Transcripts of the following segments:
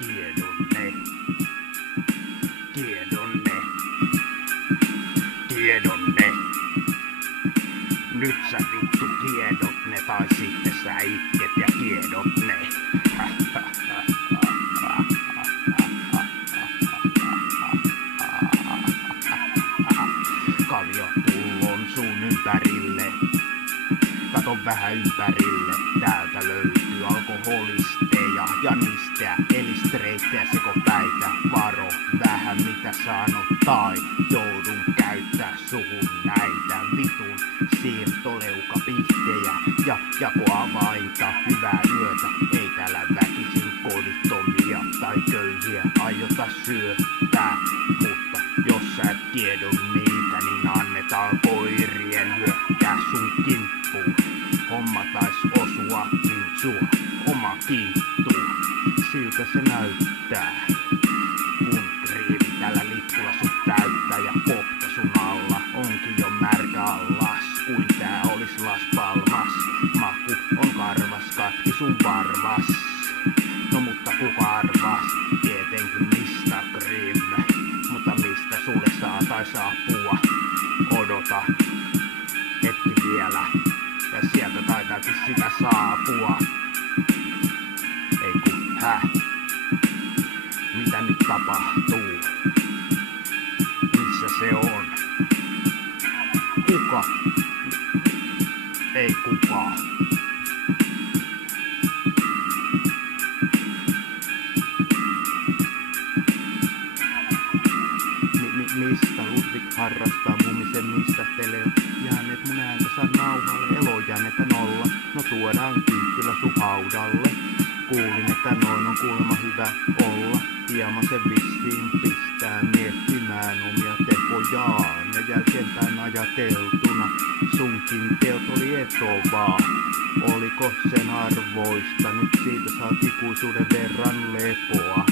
Tiedonne. Tiedonne. Tiedonne. Nyt sä vittu kiedot ne, tai sitten sä itket ja kiedot ne. Kaljapullon sun ympärille. Kato vähän ympärille. Täältä löytyy alkoholisteja, janisteja, eli streittejä sekopäitä. Varo vähän mitä sanot tai joudun käyttää suhun näitä vitun siirtoleukapihtejä ja jakoavainta. Hyvää yötä, ei täällä väkisin kodittomia tai köyhiä aiota syöttää. Mutta jos sä et tiedon niitä, niin annetaan koirien hyökkää sun kimppuun. Homma tais osuakin sua oma kinttuun. Siltä se näyttää, kun kriivi tällä litkulla sut täyttää ja pohta sun alla onkin jo märkä allas, kuin tää olis Las Palmas. Maku on karvas, katki sun varvas. No mutta kuka arvas? Tietenkin mistä Grim. Mutta mistä sulle saatais apua? Odota hetki vielä. Ja sieltä taitaakin sitä saapua. Ei kun mitä nyt tapahtuu? Missä se on? Kuka? Ei kukaan. Mistä Ludwig harrastaa mumisen mistä tele? Jääneet mun ääntä saa nauhalle, elojännettä nolla. No tuodaan kynttilä sun haudalle. Kuulin, että noin on kuulemma hyvä olla. Hieman se vissiin pistää miettimään omia tekojaan. Ja jälkeenpäin ajateltuna sunkin teot oli etovaa. Oliko sen arvoista? Nyt siitä saat ikuisuuden verran lepoa.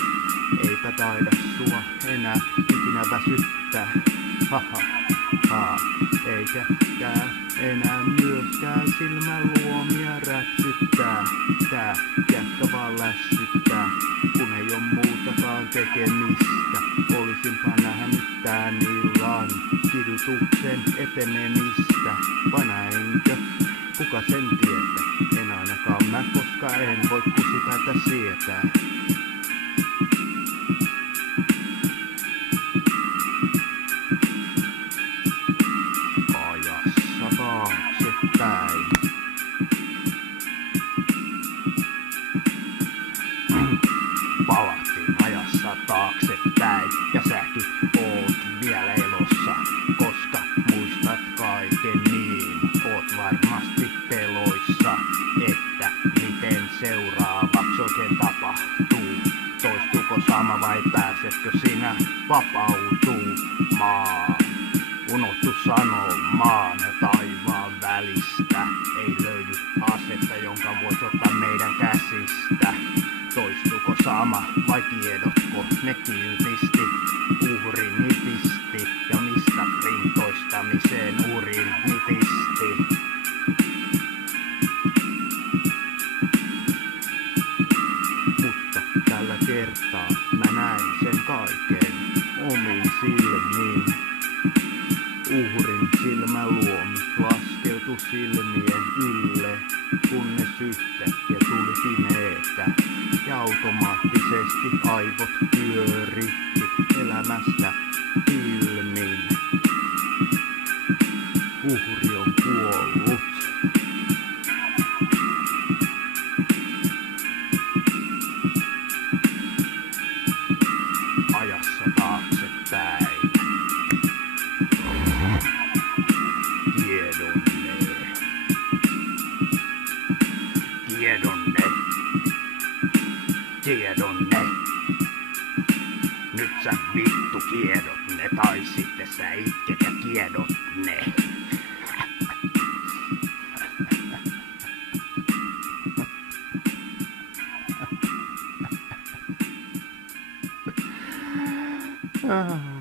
Eipä taida sua enää ikinä väsyttää. Eikä tää enää myöskään silmäluomia räpsyttää. Tää jätkä vaan lässyttää, kun ei oo muutakaan tekemistä. Olisinpa nähnyt tän illan kidutuksen etenemistä. Vai näinkö? Kuka sen tietää? En ainakaan mä, koska en voi kusipäätä sietää. Taaksepäin. Palattiin ajassa taaksepäin ja säkin oot vielä elossa, koska muistat kaiken niin. Oot varmasti peloissa, että miten seuraavaksi oikein tapahtuu. Toistuuko sama vai pääsetkö sinä vapautumaan? Unohtu sanomaan ja taivaan välistä ei löydy asetta, jonka voit ottaa meidän käsistä. Toistuuko sama vai tiedotko ne kiltisti? Uhri nitisti ja mistä Grim toistamiseen urin nitisti. Mutta tällä kertaa mä näin sen kaiken omin silmin. Uhrin silmäluomi laskeutui silmien ylle, kunnes yhtäkkiä tuli pimeetä. Ja automaattisesti aivot pyöritti elämästä filmin. Uhri on kuollut. Ajassa taaksepäin. Tiedonne. Nyt sä vittu kiedot ne, tai sitten sä itket ja kiedot ne. Ah.